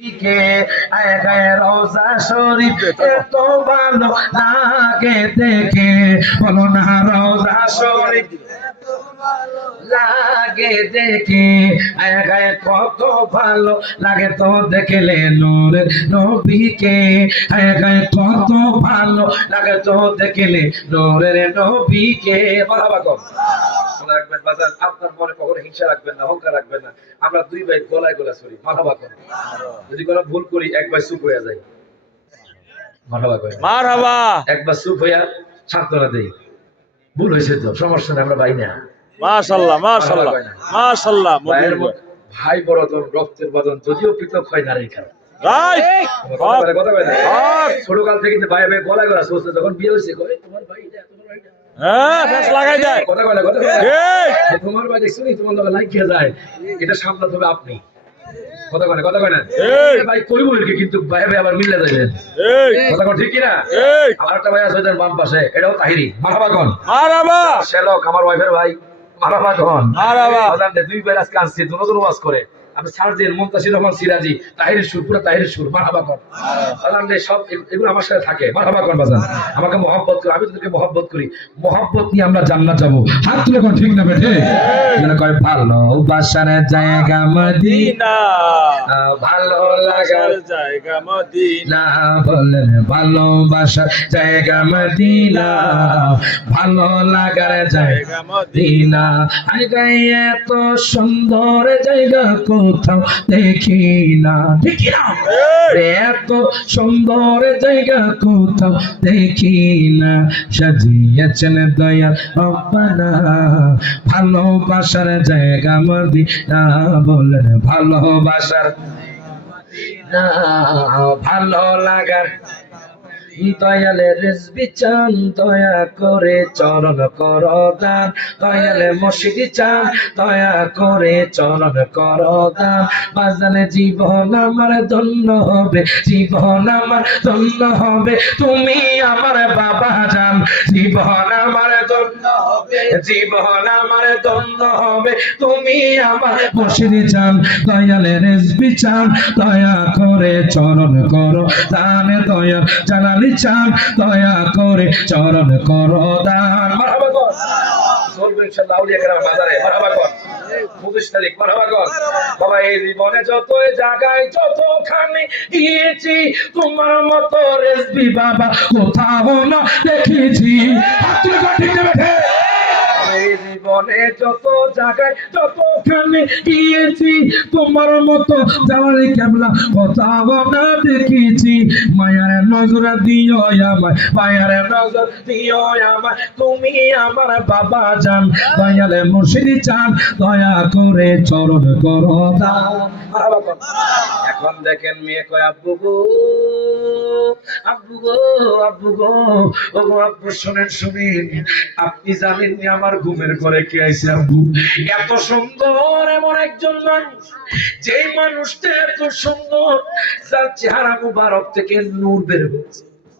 বলো কত ভালো লাগে তো দেখলে নূরের নবীকে। আয় কত ভালো লাগে তো দেখলে নূরের নবীকে। বাবা মনে রাখবেন বাজার আপনার মনে কখনো হিংসা রাখবেন না অহংকার রাখবেন না। আমরা দুই ভাই গলায় গলা সরি মাথাবা করি। যদি কোনো ভুল করি এক ভাই চুপ মাথাবা করি। মারহাবা! একবার চুপ হইয়া সান্ত্বনা দেই। ভুল হয়েছে তো সমস্যা নেই আমরা ভাই না। মাশাআল্লাহ মাশাআল্লাহ মাশাআল্লাহ ভাই বড়দন রক্তের বদন যদিও পৃথক হয় নারী খেলা। হক। ছোটকাল থেকে ভাই ভাই গলায় গলা চলছে যখন বিয়ে হয়েছে তোমার ভাই তোমার ভাই এটা। হ্যাঁ লাগাই কথা বলে কথা ঠিক তোমার ভাই দেখছ তোমার লগে লাইক যায়। এটা সামলাতে হবে আপনি। কথা কয় না, কথা কয় ভাই কইব এরকে, কিন্তু ভাই ভাই আবার মিলে যাবেন কথা কয় ঠিক কিনা? এই। আমার একটা ভাই আছে ওদের বাম পাশে এটাও তাহিরি মারহাবা কন। মারহাবা শ্যালক আমার ওয়াইফের ভাই মারহাবা কন। মারহাবা দুই বেলা আজকে আসছে দুনো দুনো ওয়াজ করে। আমি সার্জেন রহমান সিরাজি তাহিরের সুর পুরো তাহিরের সুর মারহাবা দে, সব এগুলো আমার সাথে থাকে মারহাবা কন বাজান। আমাকে মহব্বত করে আমি তোদেরকে মহব্বত করি। মহব্বত নিয়ে আমরা জান্নাত যাব। হাত তুলে কোন ঠিক না বেঠে? যেন কয় ভালোবাসার জায়গা মদিনা। ভালো লাগার জায়গা মদিনা। ভালোবাসার জায়গা মদিনা। ভালো লাগার জায়গা মদিনা। আগে এত সুন্দর জায়গা কোথাও দেখি না। দেখি না। এত সুন্দর জায়গা কোথাও দেখি না। সাজিয়েছেন দয়াল রব্বানা ভালোবাসার জায়গা মদিনা বলেন ভালোবাসার। ভালো লাগার দয়ালে রেসবি চান, দয়া করে চরণ কর দান দয়ালে মসজিদি চান, দয়া করে চরণ কর দান বাজানে জীবন আমার ধন্য হবে, জীবন আমার ধন্য হবে। তুমি আমার বাবা জান জীবন আমার ধন্য হবে জীবন আমার হবে, তুমি আমার চান দয়ালে রেসবি চান, দয়া করে চরণ করো, দান দয়া জানালি চান, দয়া করে চরণ করো, দান। বাবা, এই জীবনে যত জায়গায় যতখানে গিয়েছি, তোমার মতো রেসবি বাবা কোথাও না দেখেছি হাত তুলে কর, ঠিক না বেঠে? এই জীবনে যত জায়গায় যতখানে গিয়েছি তোমার মতো যাওয়ারে কেবলা কোথাও না দেখেছি মায়ার নজর দিও আমায় মায়ার নজর দিও আমায় তুমি আমার বাবা জান দয়ালে মুর্শিদি চান দয়া করে চরণ করো দান এখন দেখেন মেয়ে কয় আব্বু গো আব্বু গো আব্বু গো, ও গো, আব্বু শুনেন শুনেন। আপনি জানেন আমার ঘুমের ঘরে কে আইছে আব্বু? এত সুন্দর এমন একজন মানুষ, যেই মানুষটা এত সুন্দর যার চেহারা মুবারক থেকে নূর বের হচ্ছে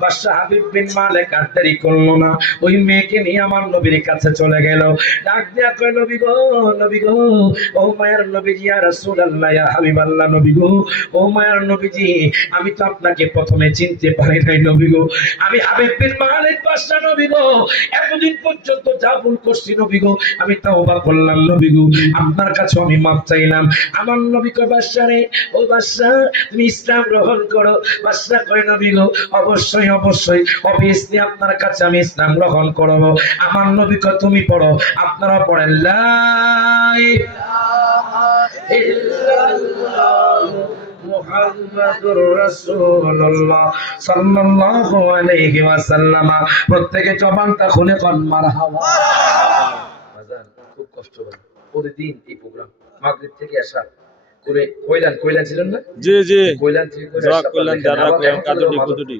বাদশাহ হাবিব বিন মালিক, আর দেরি করল না। ওই মেয়েকে নিয়ে আমার নবীর কাছে চলে গেল। ডাক দিয়া কয়, নবী গো নবী গো, ও মায়ের নবীজি, ইয়া নবী গো, ও মায়ের আমি তো আপনাকে প্রথমে চিনতে পারি নাই, নবী গো। আমি হাবিব বিন মালিক বাদশাহ নবী গো। এতদিন পর্যন্ত যা ভুল করছি, নবী গো, আমি তওবা করলাম, নবী গো। আপনার কাছে আমি মাপ চাইলাম। আমার নবী কয় বাদশাহ রে, ও বাদশাহ তুমি ইসলাম গ্রহণ করো। বাদশাহ কয়, নবী গো অবশ্যই অবশ্যই। অবভিয়াসলি আপনার কাছে আমি ইসলাম গ্রহণ করব। আমার নবী কয় তুমি পড়ো। আপনারা পড়েন, লা ইলাহা ইল্লাল্লাহ মুহাম্মাদুর রাসূলুল্লাহ সাল্লাল্লাহু আলাইহি ওয়াসাল্লাম। প্রত্যেকে জবানটা খুলে কোন, মারহাবা। খুব কষ্ট হয় প্রতিদিন এই প্রোগ্রাম। মাগরিব থেকে আসা। কইলান কইলান ছিলেন না? জি জি। কইলান থেকে কইলান করেন এখন কাদুটি কুদুটি।